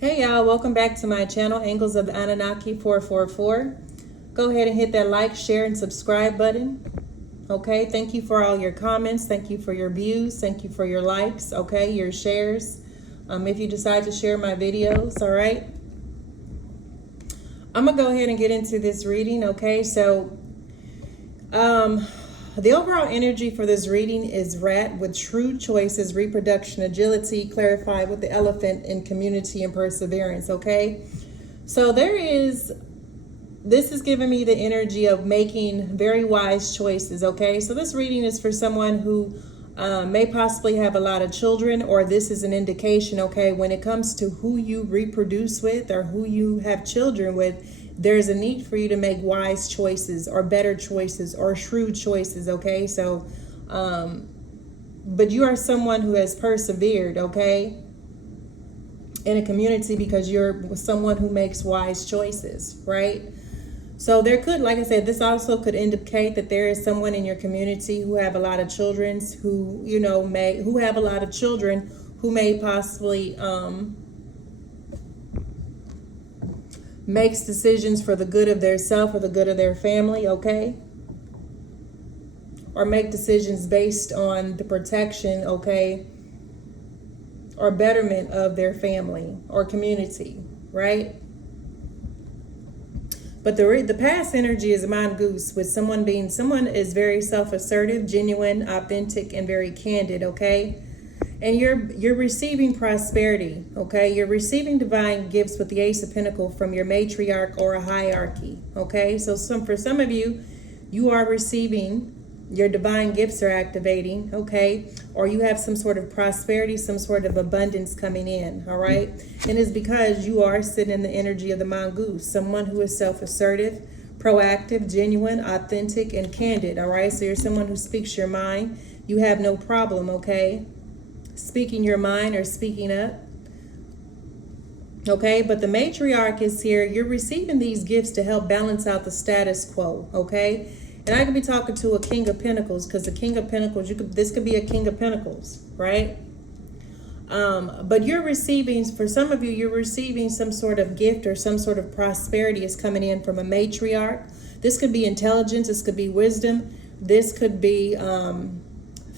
Hey y'all, welcome back to my channel, Angles of the Anunnaki 444. Go ahead and hit that like, share, and subscribe button. Okay, thank you for all your comments. Thank you for your views. Thank you for your likes, okay, your shares. If you decide to share my videos, all right. I'm gonna go ahead and get into this reading, okay? So, the overall energy for this reading is rat with shrewd choices, reproduction, agility, clarified with the elephant in community and perseverance, okay? So this is giving me the energy of making very wise choices, okay? So this reading is for someone who may possibly have a lot of children, or this is an indication, okay, when it comes to who you reproduce with or who you have children with, there's a need for you to make wise choices or better choices or shrewd choices, okay? So, but you are someone who has persevered, okay, in a community because you're someone who makes wise choices, right? So there could, like I said, this also could indicate that there is someone in your community who have a lot of children who, who have a lot of children who may possibly, makes decisions for the good of their self or the good of their family, okay? Or make decisions based on the protection, okay, or betterment of their family or community, right? But the past energy is a mongoose with someone is very self-assertive, genuine, authentic, and very candid, okay? And you're receiving prosperity, okay? You're receiving divine gifts with the Ace of Pentacles from your matriarch or a hierarchy, okay? So for some of you, you are receiving, your divine gifts are activating, okay? Or you have some sort of prosperity, some sort of abundance coming in, all right? And it's because you are sitting in the energy of the mongoose, someone who is self-assertive, proactive, genuine, authentic, and candid, all right? So you're someone who speaks your mind. You have no problem, okay, speaking your mind or speaking up, okay? But the matriarch is here. You're receiving these gifts to help balance out the status quo, okay? And I could be talking to a King of Pentacles, because the King of Pentacles, this could be a King of Pentacles, right? But you're receiving, for some of you, you're receiving some sort of gift or some sort of prosperity is coming in from a matriarch. This could be intelligence. This could be wisdom. This could be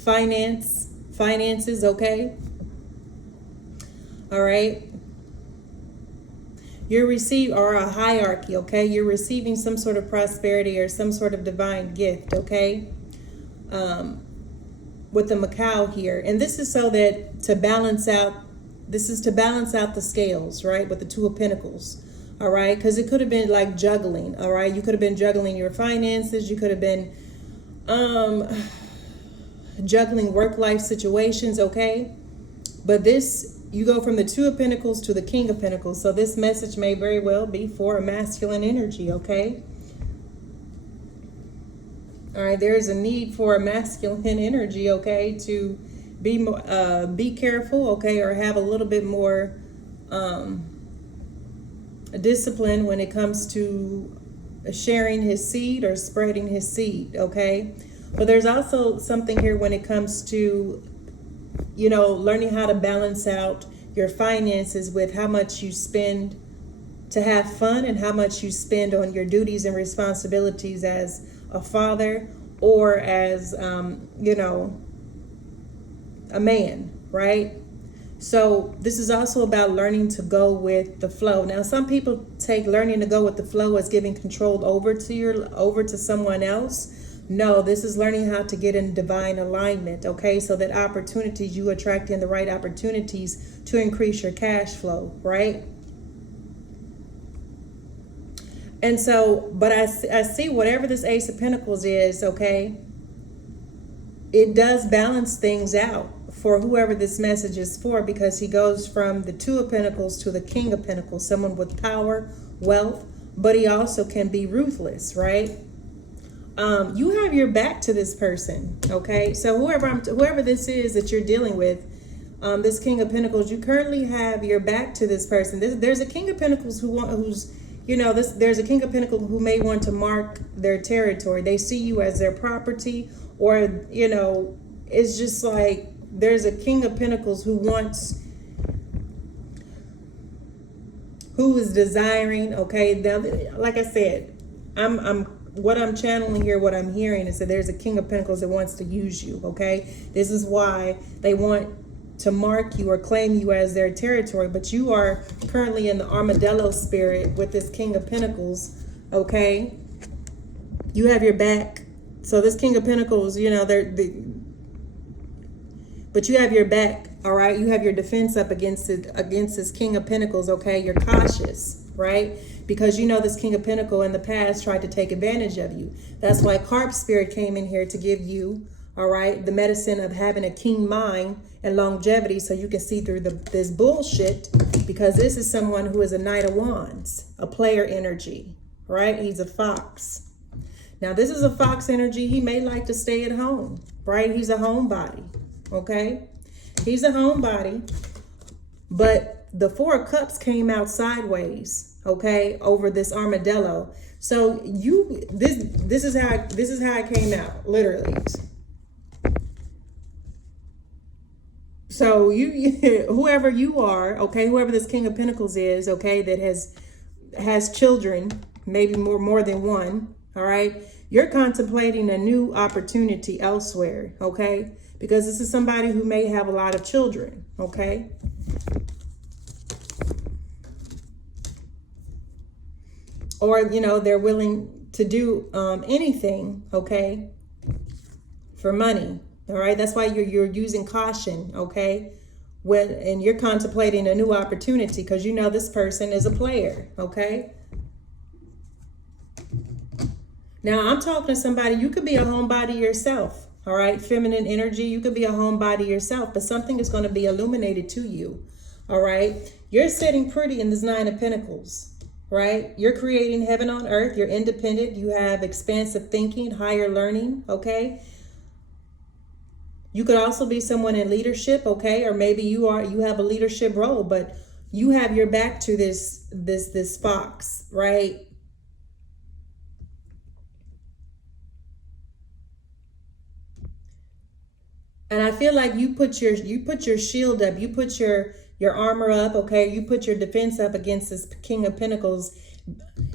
finances, okay? All right. You're receiving, or a hierarchy, okay? You're receiving some sort of prosperity or some sort of divine gift, okay? With the Macau here. And this is so that to balance out the scales, right? With the Two of Pentacles, all right? Because it could have been like juggling, all right? You could have been juggling your finances. You could have been juggling work-life situations, okay? But you go from the Two of Pentacles to the King of Pentacles. So this message may very well be for a masculine energy, okay? All right, there is a need for a masculine energy, okay, to be careful, okay, or have a little bit more discipline when it comes to sharing his seed or spreading his seed, okay? But there's also something here when it comes to, learning how to balance out your finances with how much you spend to have fun and how much you spend on your duties and responsibilities as a father or as, a man, right? So this is also about learning to go with the flow. Now, some people take learning to go with the flow as giving control over to someone else. No, this is learning how to get in divine alignment, okay? So that opportunities, you attract in the right opportunities to increase your cash flow, right? And so, but I see whatever this Ace of Pentacles is, okay, it does balance things out for whoever this message is for, because he goes from the Two of Pentacles to the King of Pentacles, someone with power, wealth, but he also can be ruthless, right? You have your back to this person, okay? So whoever this is that you're dealing with, this King of Pentacles, you currently have your back to this person. There's a King of Pentacles there's a King of Pentacles who may want to mark their territory. They see you as their property, or, it's just like there's a King of Pentacles who wants who is desiring, okay? Now, like I said, I'm what I'm channeling here, what I'm hearing is that there's a King of Pentacles that wants to use you, okay? This is why they want to mark you or claim you as their territory, but you are currently in the armadillo spirit with this King of Pentacles, okay? You have your back. So this King of Pentacles, you know, but you have your back, all right? You have your defense up against this King of Pentacles, okay? You're cautious, right? Because you know this King of Pentacles in the past tried to take advantage of you. That's why KOP spirit came in here to give you, all right, the medicine of having a keen mind and longevity so you can see through this bullshit, because this is someone who is a Knight of Wands, a player energy, right? He's a fox. Now, this is a fox energy. He may like to stay at home, right? He's a homebody, okay? He's a homebody, but the Four of Cups came out sideways, okay, over this armadillo. So this is how it came out, literally. So you whoever you are, okay, whoever this King of Pentacles is, okay, that has children, maybe more than one, all right, you're contemplating a new opportunity elsewhere, okay, because this is somebody who may have a lot of children, okay. Or, you know, they're willing to do anything, okay, for money. All right, that's why you're using caution, okay? And you're contemplating a new opportunity because you know this person is a player, okay? Now, I'm talking to somebody, you could be a homebody yourself, all right? Feminine energy, you could be a homebody yourself, but something is going to be illuminated to you, all right? You're sitting pretty in this Nine of Pentacles, right? You're creating heaven on earth. You're independent. You have expansive thinking, higher learning, okay? You could also be someone in leadership, okay? Or maybe you have a leadership role, but you have your back to this fox, right? And I feel like you put your shield up, you put your armor up, okay? You put your defense up against this King of Pentacles,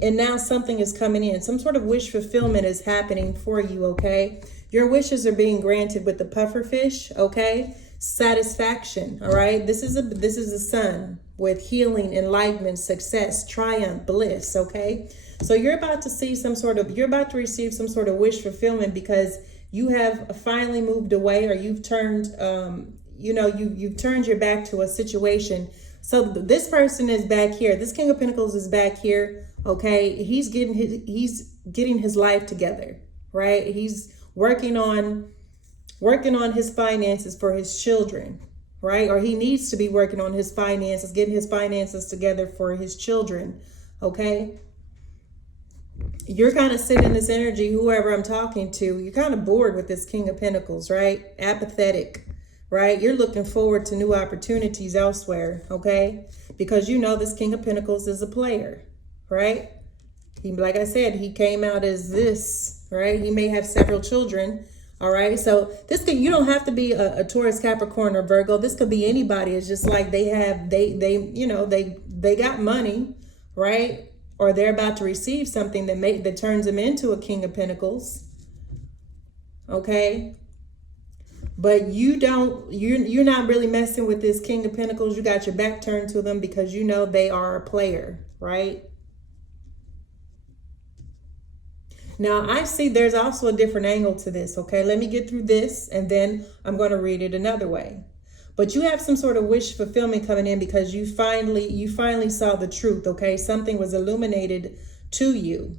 and now something is coming in. Some sort of wish fulfillment is happening for you, okay? Your wishes are being granted with the puffer fish, okay? Satisfaction, all right? This is a sun with healing, enlightenment, success, triumph, bliss, okay? So you're about to receive some sort of wish fulfillment because you have finally moved away, or you've turned, you've turned your back to a situation. So this person is back here. This King of Pentacles is back here, okay? He's getting his life together, right? He's working on his finances for his children, right? Or he needs to be working on his finances, getting his finances together for his children, okay? You're kind of sitting in this energy, whoever I'm talking to, you're kind of bored with this King of Pentacles, right? Apathetic, right? You're looking forward to new opportunities elsewhere, okay? Because you know this King of Pentacles is a player, right? Like I said, he came out as this, right? He may have several children, all right? So you don't have to be a Taurus, Capricorn, or Virgo. This could be anybody. It's just like they got money, right? Or they're about to receive something that turns them into a King of Pentacles, okay? But you're not really messing with this King of Pentacles. You got your back turned to them because you know they are a player, right? Now, I see there's also a different angle to this, okay? Let me get through this, and then I'm going to read it another way. But you have some sort of wish fulfillment coming in because you finally saw the truth, okay? Something was illuminated to you.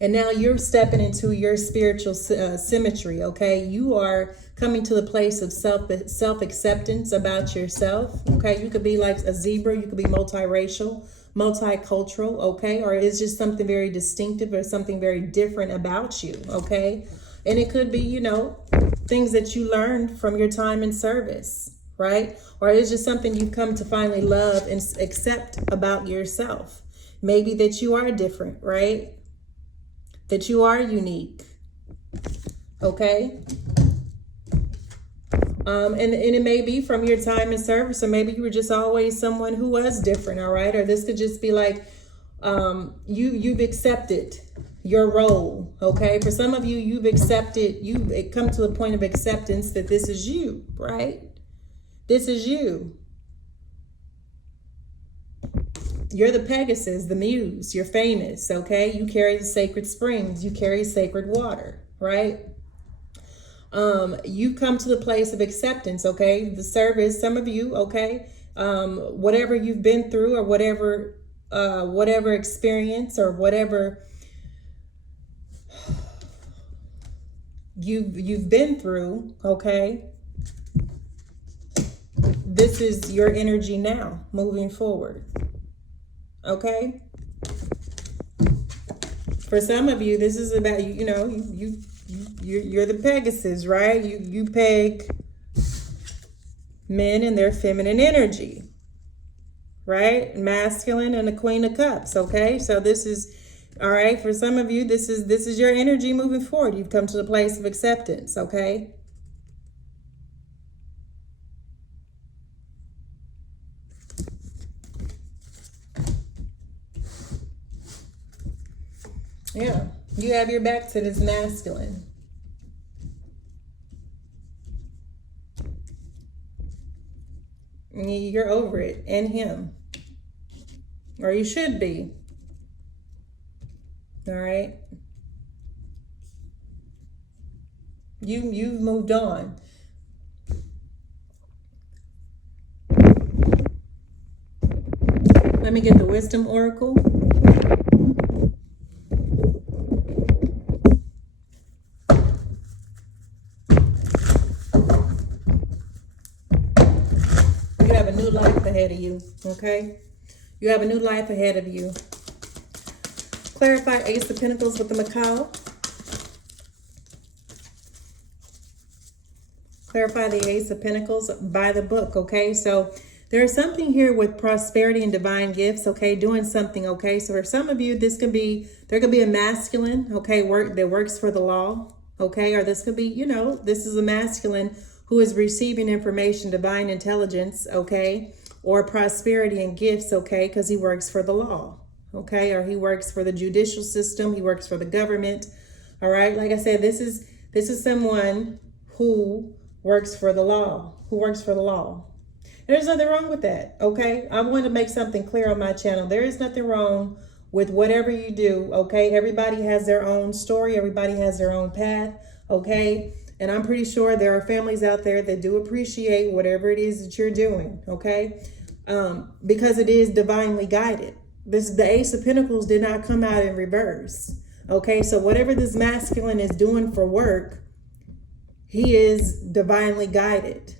And now you're stepping into your spiritual symmetry, okay? You are coming to the place of self-acceptance about yourself, okay? You could be like a zebra. You could be multiracial, multicultural, okay? Or it's just something very distinctive or something very different about you, okay? And it could be, things that you learned from your time in service, right? Or it's just something you've come to finally love and accept about yourself. Maybe that you are different, right? That you are unique, okay? And it may be from your time in service, or maybe you were just always someone who was different, all right? Or this could just be like you've accepted your role, okay? For some of you, you've come to the point of acceptance that this is you, right? This is you. You're the Pegasus, the muse. You're famous, okay? You carry the sacred springs. You carry sacred water, right? You come to the place of acceptance, okay? The service, some of you, okay? Whatever you've been through, or whatever experience, or whatever you've been through, okay? This is your energy now, moving forward. Okay? For some of you, this is about you're the Pegasus, right? You peg men and their feminine energy, right? Masculine and the Queen of Cups, okay? So this is, all right, for some of you, this is your energy moving forward. You've come to the place of acceptance, okay? Yeah, you have your back to this masculine. You're over it, and him. Or you should be. All right? You've moved on. Let me get the Wisdom Oracle. You have a new life ahead of you, okay? You have a new life ahead of you. Clarify Ace of Pentacles with the Macaw. Clarify the Ace of Pentacles by the book, okay? So there's something here with prosperity and divine gifts, okay? Doing something, okay? So for some of you, there could be a masculine, okay, that works for the law, okay? Or this could be, this is a masculine who is receiving information, divine intelligence, okay? Or prosperity and gifts, okay? Because he works for the law, okay? Or he works for the judicial system. He works for the government, all right? Like I said, this is someone who works for the law, There's nothing wrong with that, okay? I want to make something clear on my channel. There is nothing wrong with whatever you do, okay? Everybody has their own story. Everybody has their own path, okay? And I'm pretty sure there are families out there that do appreciate whatever it is that you're doing, okay? Because it is divinely guided. The Ace of Pentacles did not come out in reverse, okay? So whatever this masculine is doing for work, he is divinely guided.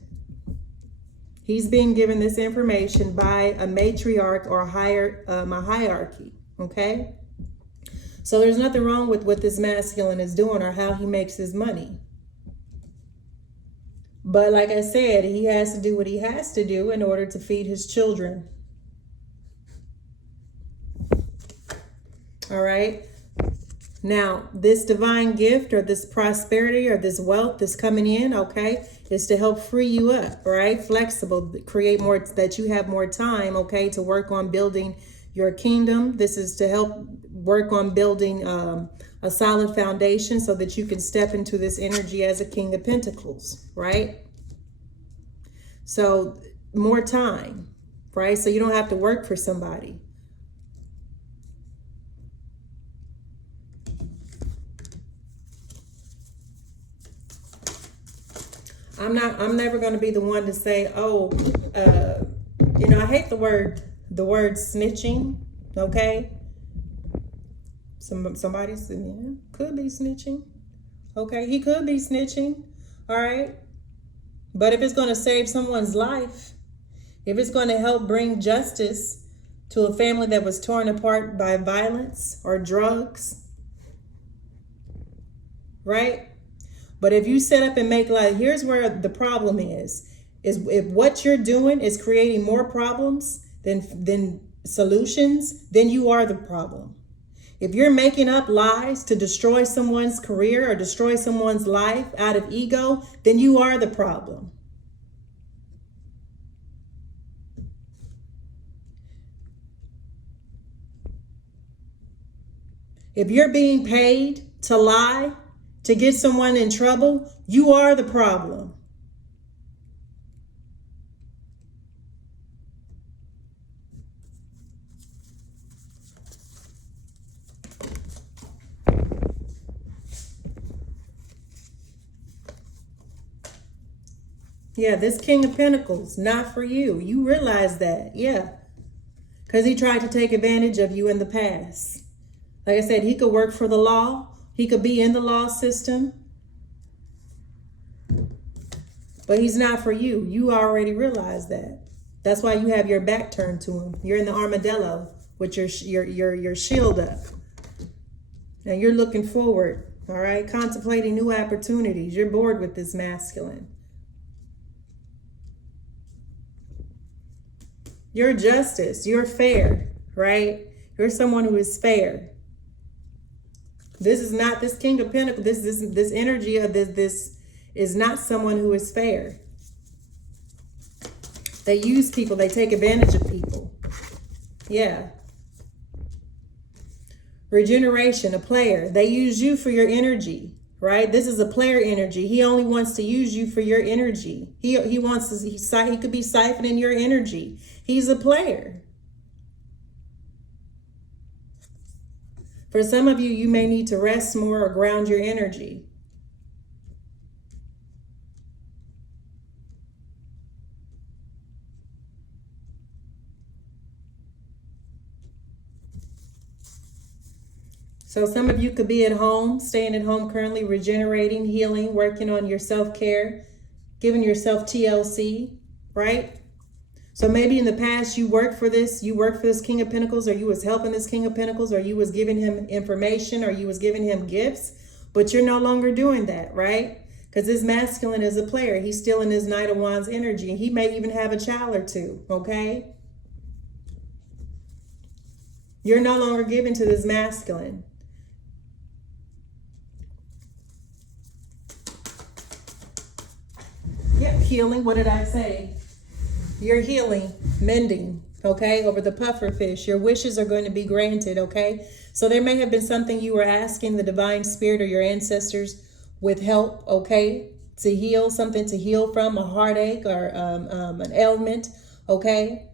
He's being given this information by a matriarch or a hierarchy, okay? So there's nothing wrong with what this masculine is doing or how he makes his money. But like I said, he has to do what he has to do in order to feed his children. All right? Now, this divine gift or this prosperity or this wealth that's coming in, okay, is to help free you up, right? Flexible, create more, that you have more time, okay, to work on building your kingdom. This is to help work on building a solid foundation so that you can step into this energy as a King of Pentacles, right? So more time, right? So you don't have to work for somebody. I'm never going to be the one to say, oh, I hate the word snitching, okay? Somebody said, yeah, could be snitching. Okay, he could be snitching, all right? But if it's going to save someone's life, if it's going to help bring justice to a family that was torn apart by violence or drugs, right? But if you set up and make here's where the problem is if what you're doing is creating more problems than solutions, then you are the problem. If you're making up lies to destroy someone's career or destroy someone's life out of ego, then you are the problem. If you're being paid to lie, to get someone in trouble, you are the problem. Yeah, this King of Pentacles, not for you. You realize that, yeah. Because he tried to take advantage of you in the past. Like I said, he could work for the law. He could be in the law system. But he's not for you. You already realize that. That's why you have your back turned to him. You're in the armadillo with your shield up. And you're looking forward, all right? Contemplating new opportunities. You're bored with this masculine. You're justice. You're fair, right? You're someone who is fair. This is not this King of Pentacles. This energy of this is not someone who is fair. They use people. They take advantage of people. Yeah. Regeneration, a player. They use you for your energy, right? This is a player energy. He only wants to use you for your energy. He wants to. He could be siphoning your energy. He's a player. For some of you, you may need to rest more or ground your energy. So some of you could be at home, staying at home currently, regenerating, healing, working on your self-care, giving yourself TLC, right? So maybe in the past you worked for this King of Pentacles, or you was helping this King of Pentacles, or you was giving him information, or you was giving him gifts, but you're no longer doing that, right? Because this masculine is a player. He's still in his Knight of Wands energy, and he may even have a child or two, okay? You're no longer giving to this masculine. Yep, healing. What did I say? You're healing, mending, okay, over the puffer fish. Your wishes are going to be granted, okay? So there may have been something you were asking the divine spirit or your ancestors with help, okay, to heal, something to heal from, a heartache or an ailment, okay?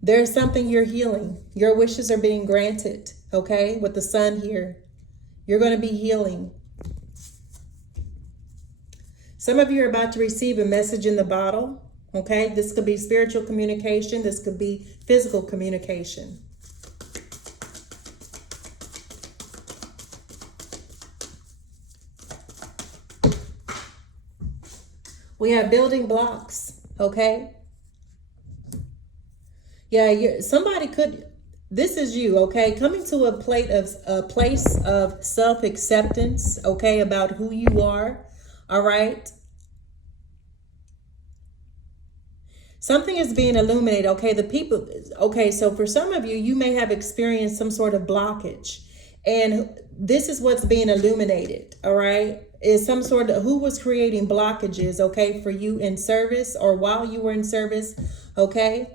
There's something you're healing. Your wishes are being granted, okay, with the sun here. You're going to be healing. Some of you are about to receive a message in the bottle. Okay, this could be spiritual communication. This could be physical communication. We have building blocks. Okay. Yeah, somebody could. This is you. Okay, coming to a place of self-acceptance. Okay, about who you are. All right. Something is being illuminated, okay? So for some of you, you may have experienced some sort of blockage. And this is what's being illuminated, all right? Is some sort of, who was creating blockages, okay, for you in service or while you were in service, okay?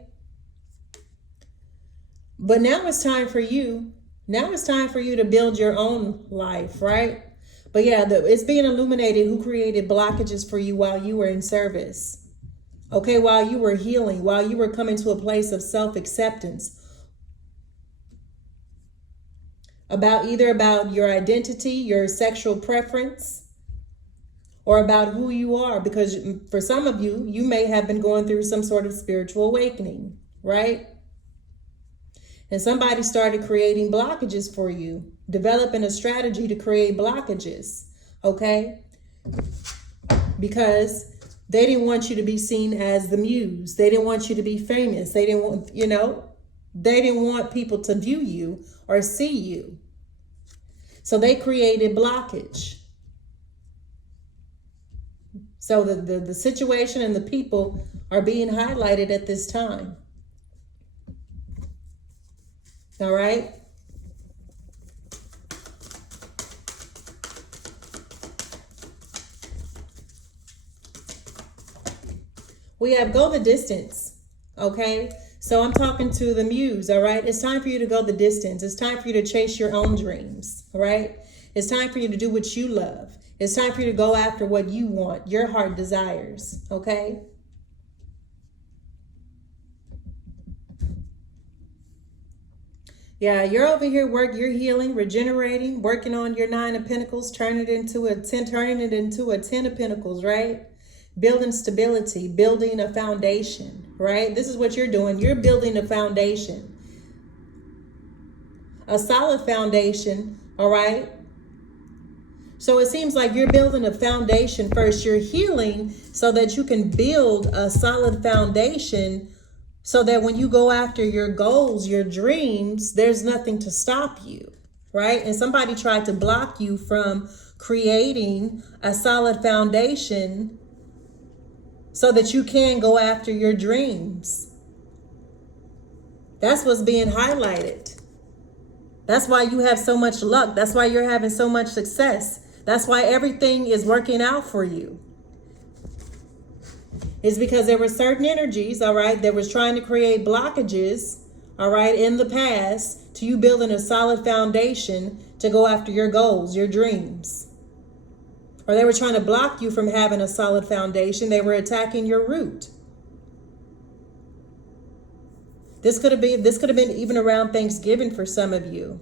But now it's time for you. Now it's time for you to build your own life, right? But yeah, it's being illuminated who created blockages for you while you were in service. Okay, while you were healing, while you were coming to a place of self-acceptance. Either about your identity, your sexual preference, or about who you are. Because for some of you, you may have been going through some sort of spiritual awakening, right? And somebody started creating blockages for you, developing a strategy to create blockages, okay? Because they didn't want you to be seen as the muse. They didn't want you to be famous. They didn't want, they didn't want people to view you or see you. So they created blockage. So the situation and the people are being highlighted at this time. All right? We have go the distance, okay? So I'm talking to the muse, all right? It's time for you to go the distance. It's time for you to chase your own dreams, all right? It's time for you to do what you love. It's time for you to go after what you want, your heart desires, okay? Yeah, you're over here you're healing, regenerating, working on your 9 of Pentacles, turning it into a 10 of Pentacles, right? Building stability, building a foundation, right? This is what you're doing. You're building a foundation, a solid foundation, all right? So it seems like you're building a foundation first. You're healing so that you can build a solid foundation so that when you go after your goals, your dreams, there's nothing to stop you, right? And somebody tried to block you from creating a solid foundation so that you can go after your dreams. That's what's being highlighted. That's why you have so much luck. That's why you're having so much success. That's why everything is working out for you. It's because there were certain energies, all right, that was trying to create blockages, all right, in the past to you building a solid foundation to go after your goals, your dreams. Or they were trying to block you from having a solid foundation. They were attacking your root. This could have been even around Thanksgiving for some of you.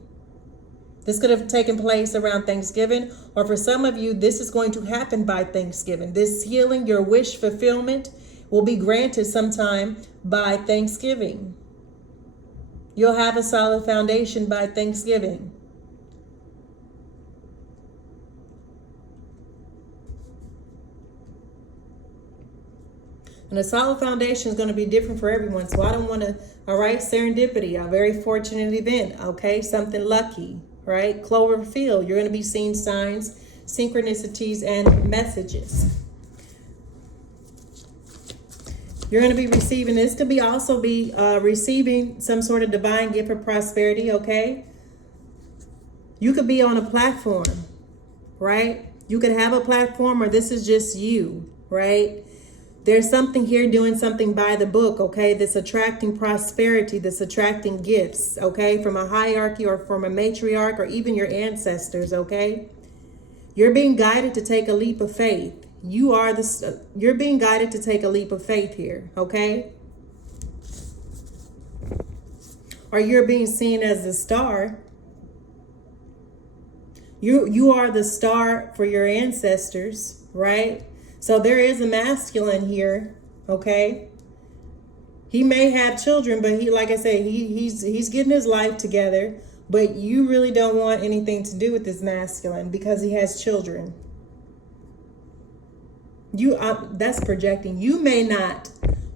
This could have taken place around Thanksgiving, or for some of you, this is going to happen by Thanksgiving. This healing, your wish fulfillment, will be granted sometime by Thanksgiving. You'll have a solid foundation by Thanksgiving. And a solid foundation is going to be different for everyone. So I don't want to, all right, serendipity, a very fortunate event, okay, something lucky. Right? Cloverfield, you're going to be seeing signs, synchronicities, and messages. You're going to be receiving, this could be also be receiving some sort of divine gift of prosperity, okay? You could be on a platform, right? You could have a platform, or this is just you, right? There's something here doing something by the book, okay? That's attracting prosperity, that's attracting gifts, okay? From a hierarchy or from a matriarch or even your ancestors, okay? You're being guided to take a leap of faith. You're being guided to take a leap of faith here, okay? Or you're being seen as the star. You are the star for your ancestors, right? So there is a masculine here, okay? He may have children, but he, like I said, he's getting his life together, but you really don't want anything to do with this masculine because he has children. That's projecting. You may not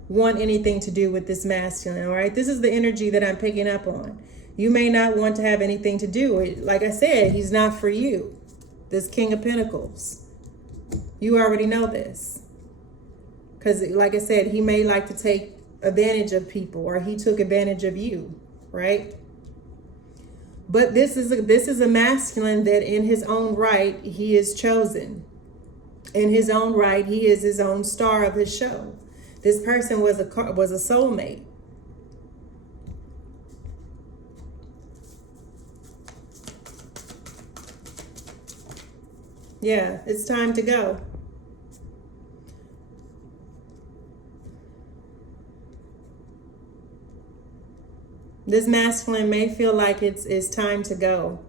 want anything to do with this masculine, all right? This is the energy that I'm picking up on. You may not want to have anything to do with, like I said, he's not for you. This King of Pentacles. You already know this. Because like I said, he may like to take advantage of people, or he took advantage of you, right? But this is a masculine that in his own right, he is chosen. In his own right, he is his own star of his show. This person was a soulmate. Yeah, it's time to go. This masculine may feel like it's time to go.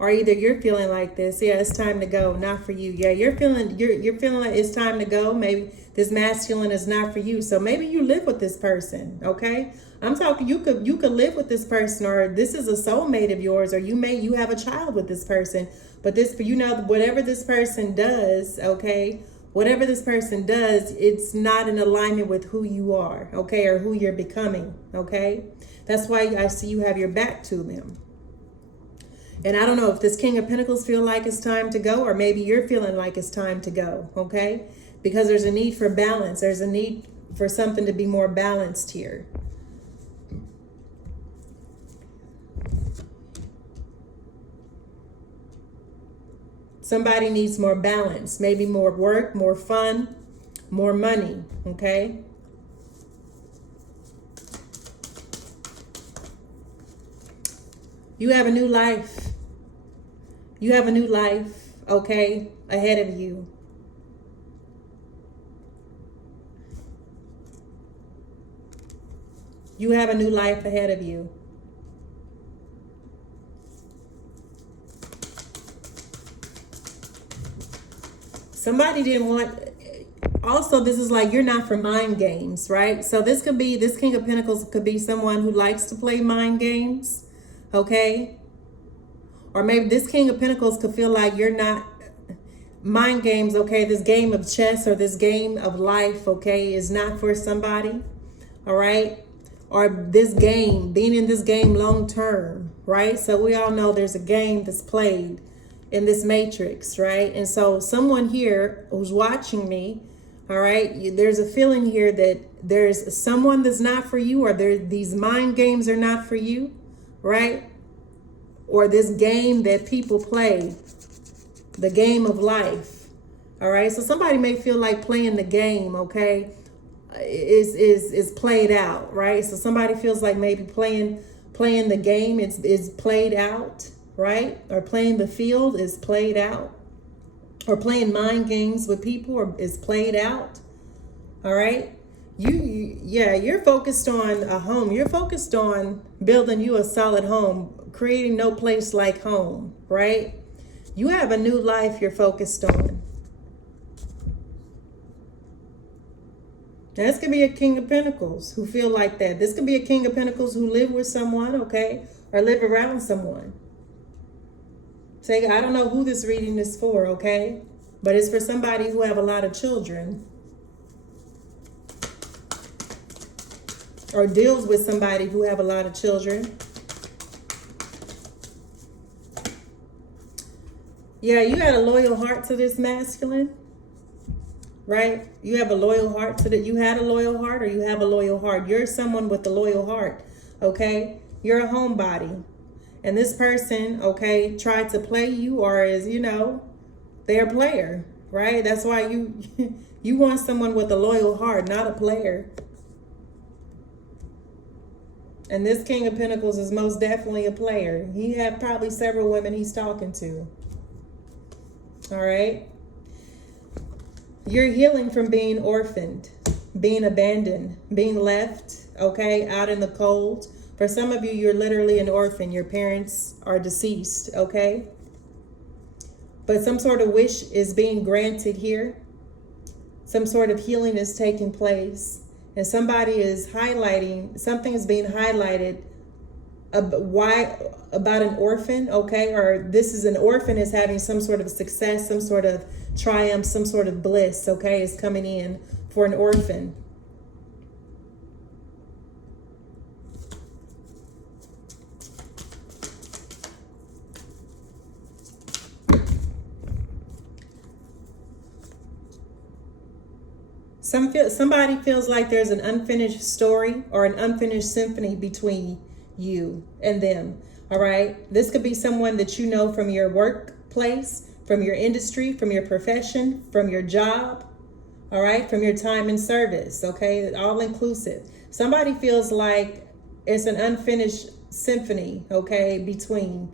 Or either you're feeling like this, yeah, it's time to go, not for you. Yeah, you're feeling like it's time to go. Maybe this masculine is not for you. So maybe you live with this person, okay? I'm talking you could live with this person, or this is a soulmate of yours, or you have a child with this person. But whatever this person does, okay? Whatever this person does, it's not in alignment with who you are, okay, or who you're becoming, okay? That's why I see you have your back to them. And I don't know if this King of Pentacles feel like it's time to go, or maybe you're feeling like it's time to go, okay? Because there's a need for balance. There's a need for something to be more balanced here. Somebody needs more balance, maybe more work, more fun, more money, okay? You have a new life. You have a new life, okay, ahead of you. You have a new life ahead of you. Somebody didn't want, also this is like, you're not for mind games, right? So this could be, this King of Pentacles could be someone who likes to play mind games, okay? Or maybe this King of Pentacles could feel like you're not, mind games, okay? This game of chess or this game of life, okay, is not for somebody, all right? Or this game, being in this game long term, right? So we all know there's a game that's played in this matrix, right? And so someone here who's watching me, all right, there's a feeling here that there's someone that's not for you, or these mind games are not for you, right? Or this game that people play, the game of life, all right? So somebody may feel like playing the game, okay, is played out, right? So somebody feels like maybe playing the game is played out, right? Or playing the field is played out, or playing mind games with people is played out, all right? You're focused on a home. You're focused on building you a solid home, creating no place like home, right? You have a new life you're focused on. Now, this could be a King of Pentacles who feel like that. This could be a King of Pentacles who live with someone, okay? Or live around someone. Say, I don't know who this reading is for, okay? But it's for somebody who have a lot of children. Or deals with somebody who have a lot of children. Yeah, you had a loyal heart to this masculine, right? You have a loyal heart to that. You had a loyal heart, or you have a loyal heart. You're someone with a loyal heart, okay? You're a homebody. And this person, okay, tried to play you, or is, they're a player, right? That's why you want someone with a loyal heart, not a player. And this King of Pentacles is most definitely a player. He have probably several women he's talking to. All right. You're healing from being orphaned, being abandoned, being left, okay, out in the cold. For some of you, you're literally an orphan. Your parents are deceased, okay? But some sort of wish is being granted here. Some sort of healing is taking place. And somebody is highlighting, something is being highlighted about an orphan, okay? Or this is an orphan is having some sort of success, some sort of triumph, some sort of bliss, okay, is coming in for an orphan. Somebody feels like there's an unfinished story or an unfinished symphony between you and them, all right? This could be someone that you know from your workplace, from your industry, from your profession, from your job, all right? From your time in service, okay? All inclusive. Somebody feels like it's an unfinished symphony, okay, between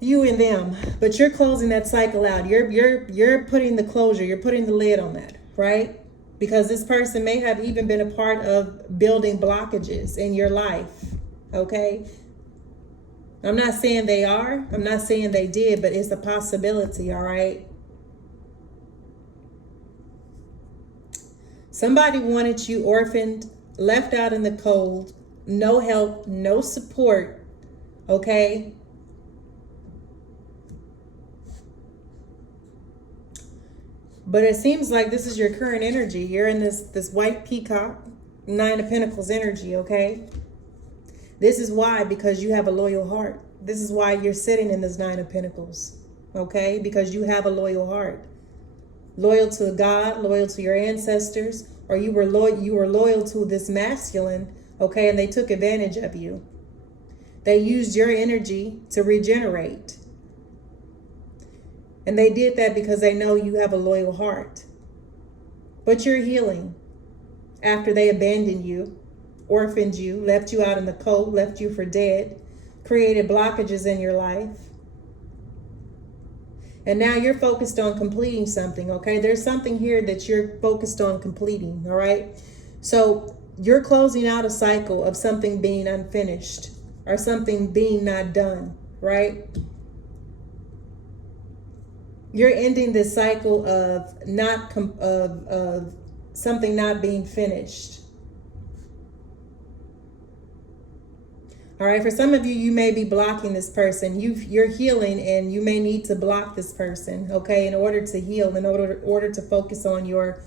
you and them, but you're closing that cycle out. You're putting the closure, you're putting the lid on that, right? Because this person may have even been a part of building blockages in your life, okay? I'm not saying they are, I'm not saying they did, but it's a possibility, all right? Somebody wanted you orphaned, left out in the cold, no help, no support, okay? But it seems like this is your current energy. You're in this white peacock, Nine of Pentacles energy, okay? This is why, because you have a loyal heart. This is why you're sitting in this Nine of Pentacles, okay? Because you have a loyal heart. Loyal to God, loyal to your ancestors, or you were loyal to this masculine, okay? And they took advantage of you. They used your energy to regenerate. And they did that because they know you have a loyal heart. But you're healing after they abandoned you, orphaned you, left you out in the cold, left you for dead, created blockages in your life. And now you're focused on completing something, okay? There's something here that you're focused on completing, all right? So you're closing out a cycle of something being unfinished or something being not done, right? You're ending this cycle of of something not being finished. All right, for some of you, you may be blocking this person. You're healing and you may need to block this person, okay, in order to heal, in order to focus on your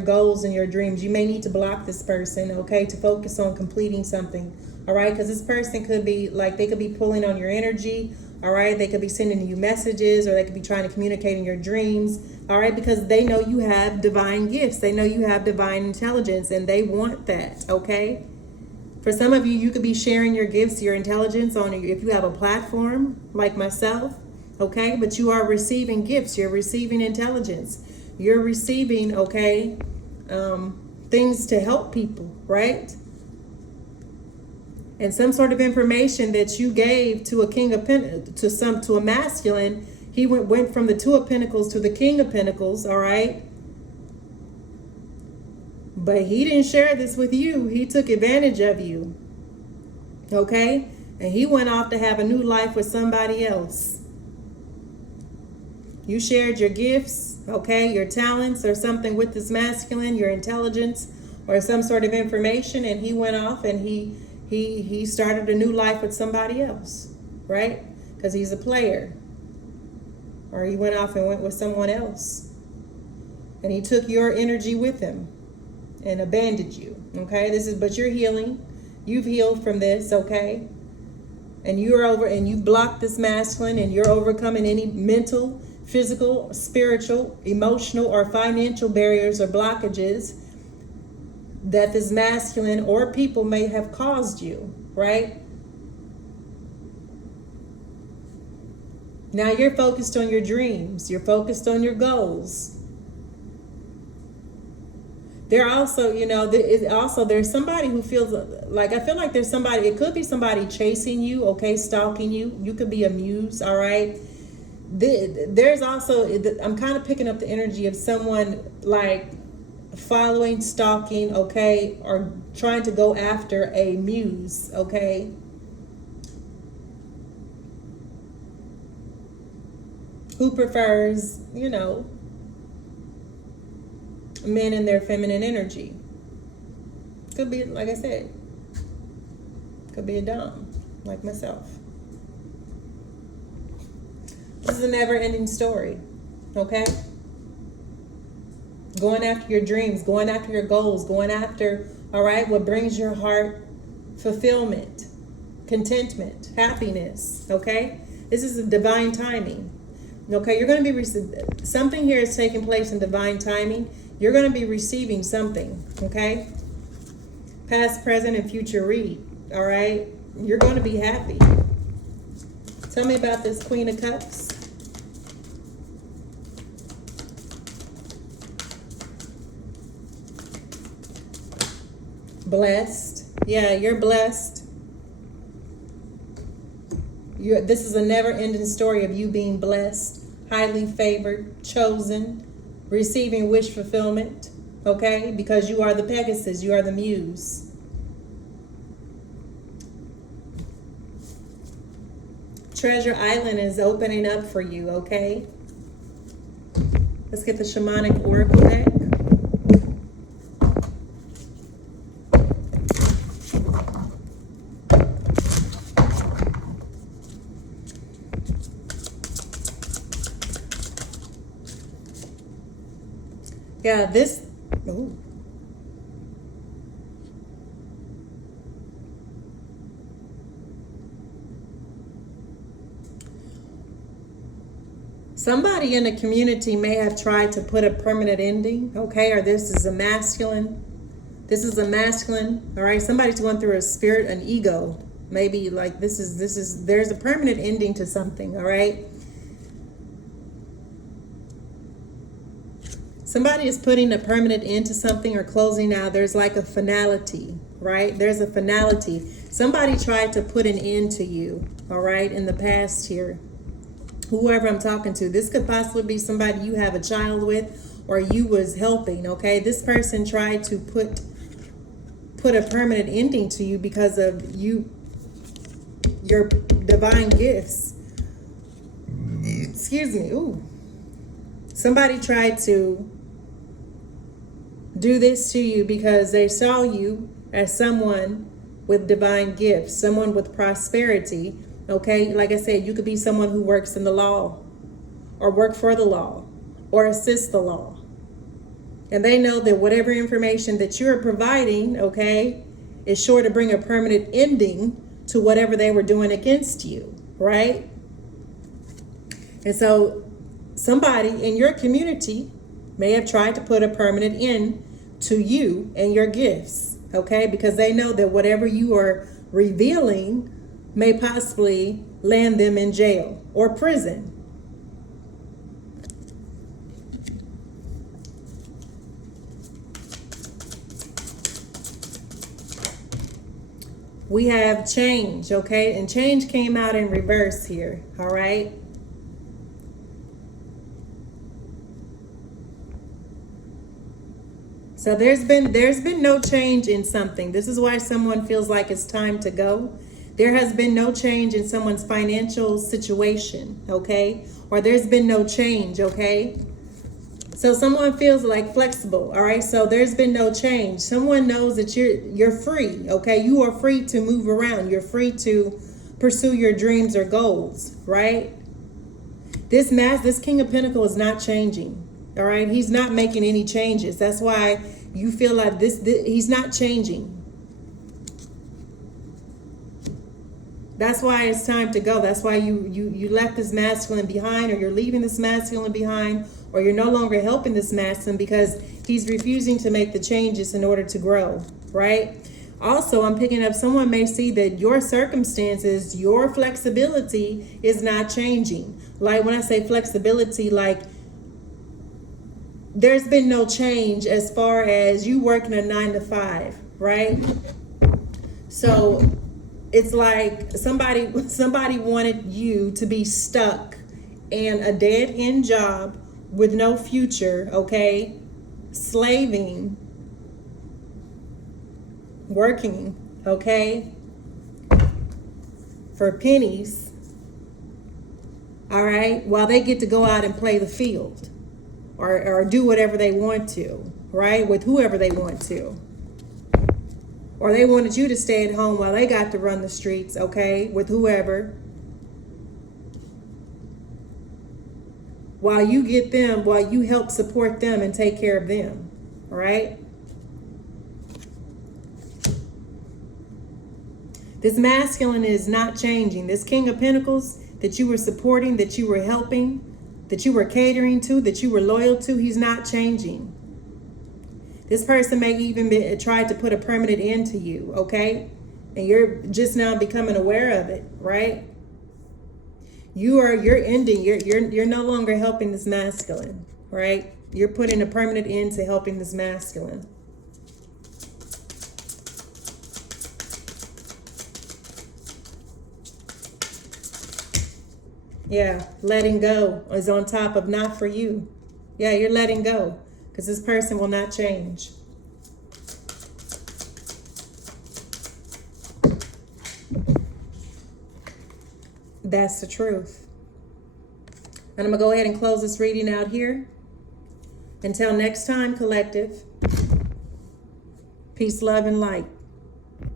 goals and your dreams. You may need to block this person, okay, to focus on completing something, all right, because this person could be like, they could be pulling on your energy, all right, they could be sending you messages, or they could be trying to communicate in your dreams, all right, because they know you have divine gifts. They know you have divine intelligence and they want that, okay? For some of you, you could be sharing your gifts, your intelligence on, if you have a platform like myself, okay? But you are receiving gifts, you're receiving intelligence, you're receiving, okay, things to help people, right? And some sort of information that you gave to a king of to a masculine, he went from the Two of Pentacles to the King of Pentacles, all right? But he didn't share this with you. He took advantage of you. Okay? And he went off to have a new life with somebody else. You shared your gifts, okay, your talents or something with this masculine, your intelligence or some sort of information, and he went off and he started a new life with somebody else, right? Because he's a player. Or he went off and went with someone else. And he took your energy with him and abandoned you, okay? But you're healing. You've healed from this, okay? And you're over, and you blocked this masculine, and you're overcoming any mental, physical, spiritual, emotional, or financial barriers or blockages that this masculine or people may have caused you, right? Now you're focused on your dreams. You're focused on your goals. There also, there's somebody who feels like, I feel like there's somebody, it could be somebody chasing you, okay, stalking you. You could be a muse, all right? There's also, I'm kind of picking up the energy of someone like following, stalking, okay, or trying to go after a muse, okay? Who prefers, men in their feminine energy. Could be, like I said, could be a dom, like myself. This is a never-ending story, okay? Going after your dreams, going after your goals, going after, all right, what brings your heart fulfillment, contentment, happiness, okay? This is a divine timing, okay? You're going to be, something here is taking place in divine timing. You're going to be receiving something, okay? Past, present, and future read, all right? You're going to be happy. Tell me about this Queen of Cups. Blessed. Yeah, you're blessed. This is a never-ending story of you being blessed, highly favored, chosen, receiving wish fulfillment, okay? Because you are the Pegasus, you are the muse. Treasure Island is opening up for you, okay? Let's get the Shamanic Oracle deck. Yeah, this, ooh. Somebody in the community may have tried to put a permanent ending, okay? Or this is a masculine. This is a masculine, all right? Somebody's going through a spirit, an ego. Maybe like there's a permanent ending to something, all right? Somebody is putting a permanent end to something or closing out. There's like a finality, right? There's a finality. Somebody tried to put an end to you, all right, in the past here. Whoever I'm talking to, this could possibly be somebody you have a child with or you was helping, okay? This person tried to put a permanent ending to you because of your divine gifts. Excuse me. Ooh. Somebody tried to do this to you because they saw you as someone with divine gifts, someone with prosperity. Okay, like I said, you could be someone who works in the law or work for the law or assist the law. And they know that whatever information that you're providing, okay, is sure to bring a permanent ending to whatever they were doing against you, right? And so somebody in your community may have tried to put a permanent end to you and your gifts, okay? Because they know that whatever you are revealing may possibly land them in jail or prison. We have change, okay? And change came out in reverse here, all right? So there's been no change in something. This is why someone feels like it's time to go. There has been no change in someone's financial situation, okay? Or there's been no change, okay? So someone feels like flexible, all right? So there's been no change. Someone knows that you're free, okay? You are free to move around. You're free to pursue your dreams or goals, right? This King of Pentacles is not changing, all right? He's not making any changes. That's why you feel like he's not changing. That's why it's time to go. That's why you left this masculine behind, or you're leaving this masculine behind, or you're no longer helping this masculine because he's refusing to make the changes in order to grow, right? Also, I'm picking up someone may see that your circumstances, your flexibility is not changing. Like when I say flexibility, like there's been no change as far as you working a 9 to 5, right? So it's like somebody wanted you to be stuck in a dead-end job with no future, okay? Slaving, working, okay? For pennies, all right? While they get to go out and play the field or do whatever they want to, right? With whoever they want to. Or they wanted you to stay at home while they got to run the streets, okay, with whoever. While you help support them and take care of them, all right? This masculine is not changing. This King of Pentacles that you were supporting, that you were helping, that you were catering to, that you were loyal to, he's not changing. This person may even try to put a permanent end to you, okay? And you're just now becoming aware of it, right? You're ending. You're no longer helping this masculine, right? You're putting a permanent end to helping this masculine. Yeah, letting go is on top of not for you. Yeah, you're letting go. Because this person will not change. That's the truth. And I'm going to go ahead and close this reading out here. Until next time, collective. Peace, love, and light.